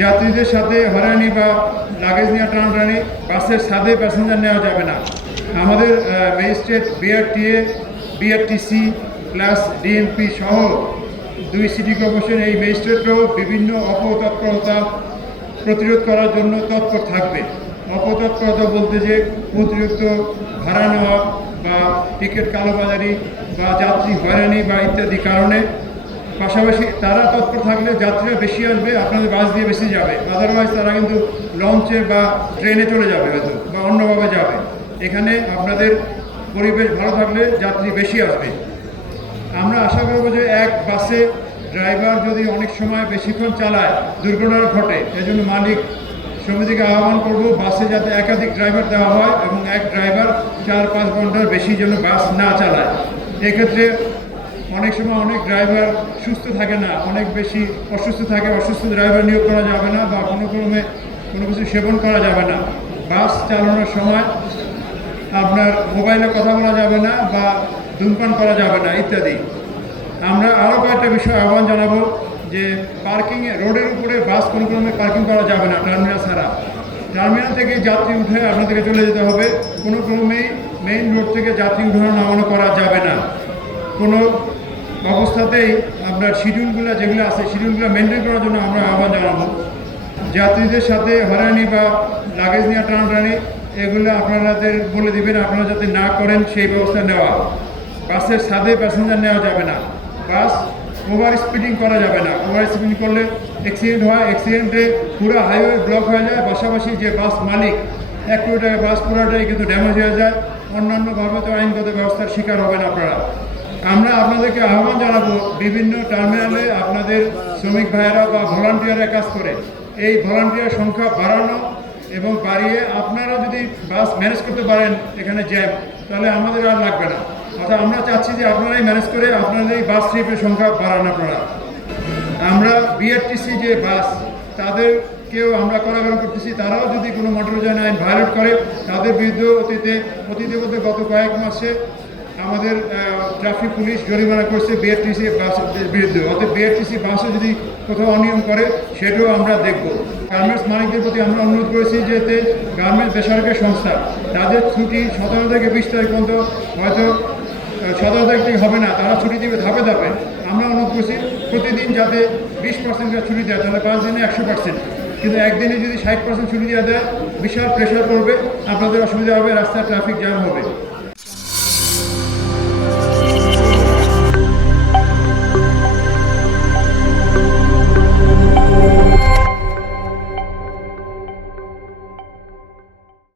যাত্রীদের সাথে হয়রানি বা লাগেজ নিয়ে টানাটানি, বাসের সাথে প্যাসেঞ্জার নেওয়া যাবে না। আমাদের magistrate, BRTA, BRTC plus DMP সহ 2 সিটি কর্পোরেশন এই ম্যাজিস্ট্রেটরাও বিভিন্ন অপতৎপরতা প্রতিরোধ করার জন্য তৎপর থাকবে। অপতৎপরতা বলতে যে অতিরিক্ত ভাড়া নেওয়া বা টিকিট কালোবাজারি বা যাত্রী হয়রানি বা ইত্যাদি কারণে পাশাপাশি তারা তৎপর থাকলে যাত্রীরা বেশি আসবে, আপনাদের বাস দিয়ে বেশি যাবে। আদারওয়াইজ তারা কিন্তু লঞ্চে বা ট্রেনে চলে যাবে হয়তো, বা অন্যভাবে যাবে। এখানে আপনাদের পরিবেশ ভালো থাকলে যাত্রী বেশি আসবে। আমরা আশা করব যে এক বাসে ড্রাইভার যদি অনেক সময় বেশিক্ষণ চালায় দুর্ঘটনা ঘটে, এজন্য মালিক সমিতিকে আহ্বান করব বাসে যাতে একাধিক ড্রাইভার দেওয়া হয় এবং এক ড্রাইভার 4-5 ঘন্টার বেশি যেন বাস না চালায়। এক্ষেত্রে অনেক সময় অনেক ড্রাইভার সুস্থ থাকে না, অনেক বেশি অসুস্থ থাকে। অসুস্থ ড্রাইভার নিয়োগ করা যাবে না বা কোনো ক্রমে কোনো কিছু সেবন করা যাবে না। বাস চালানোর সময় আপনার মোবাইলে কথা বলা যাবে না বা ধূমপান করা যাবে না ইত্যাদি। আমরা আরও কয়েকটা বিষয় আহ্বান জানাবো যে পার্কিংয়ে, রোডের উপরে বাস কোনো ক্রমে পার্কিং করা যাবে না টার্মিনাল ছাড়া। টার্মিনাল থেকে যাত্রী উঠে আপনাদেরকে চলে যেতে হবে। কোনো ক্রমেই মেইন রোড থেকে যাত্রী উঠানো নামানো করা যাবে না। কোনো অবস্থাতেই আপনার শিডিউলগুলো যেগুলো আছে শিডিউলগুলো মেনটেন করার জন্য আমরা আহ্বান জানাবো। যাত্রীদের সাথে হয়রানি বা লাগেজ নিয়ে টানাটানি এগুলো আপনাদের বলে দিবেন, আপনারা যাতে না করেন সেই ব্যবস্থা নেওয়া। বাসের সাথে প্যাসেঞ্জার নেওয়া যাবে না। বাস ওভার স্পিডিং করা যাবে না। ওভার স্পিডিং করলে অ্যাক্সিডেন্ট হয়, অ্যাক্সিডেন্টে পুরো হাইওয়ে ব্লক হয়ে যায়। পাশাপাশি যে বাস মালিক 1 কোটি টাকা বাস পুরোটাই কিন্তু ড্যামেজ হয়ে যায়। অন্যান্যভাবে তো আইনগত ব্যবস্থার শিকার হবেন আপনারা। আমরা আপনাদেরকে আহ্বান জানাবো বিভিন্ন টার্মিনালে আপনাদের শ্রমিক ভাইয়েরা বা ভলান্টিয়াররা কাজ করে, এই ভলান্টিয়ার সংখ্যা বাড়ানো এবং বাড়িয়ে আপনারা যদি বাস ম্যানেজ করতে পারেন এখানে জ্যাম, তাহলে আমাদের আর লাগবে না। অর্থাৎ আমরা চাচ্ছি যে আপনারাই ম্যানেজ করে আপনাদের এই বাস ট্রিপের সংখ্যা বাড়ান আপনারা। আমরা বিআরটিসি যে বাস তাদেরকেও আমরা কড়াকড়ি করতেছি, তারাও যদি কোনো মোটরযান আইন ভায়োলেট করে তাদের বিরুদ্ধে অতীতে বলতে গত কয়েক মাসে আমাদের ট্রাফিক পুলিশ জরিমানা করছে বিআরটিসি বাসের বিরুদ্ধে। অর্থাৎ বিআরটিসি বাসও যদি কোথাও অনিয়ম করে সেটাও আমরা দেখব। গার্মেন্টস মালিকদের প্রতি আমরা অনুরোধ করেছি যে গার্মেন্টস বেসরকারি সংস্থা তাদের ছুটি 17 থেকে 20 তারিখ পর্যন্ত, হয়তো 17 তারিখ থেকে হবে না, তারা ছুটি দেবে ধাপে ধাপে। আমরা অনুরোধ করছি প্রতিদিন যাতে 20% করে ছুটি দেয়, তাহলে 5 দিনে 100%। কিন্তু একদিনে যদি 60% ছুটি দেওয়া দেয় বিশাল প্রেশার পড়বে, আপনাদের অসুবিধা হবে, রাস্তায় ট্রাফিক জ্যাম হবে।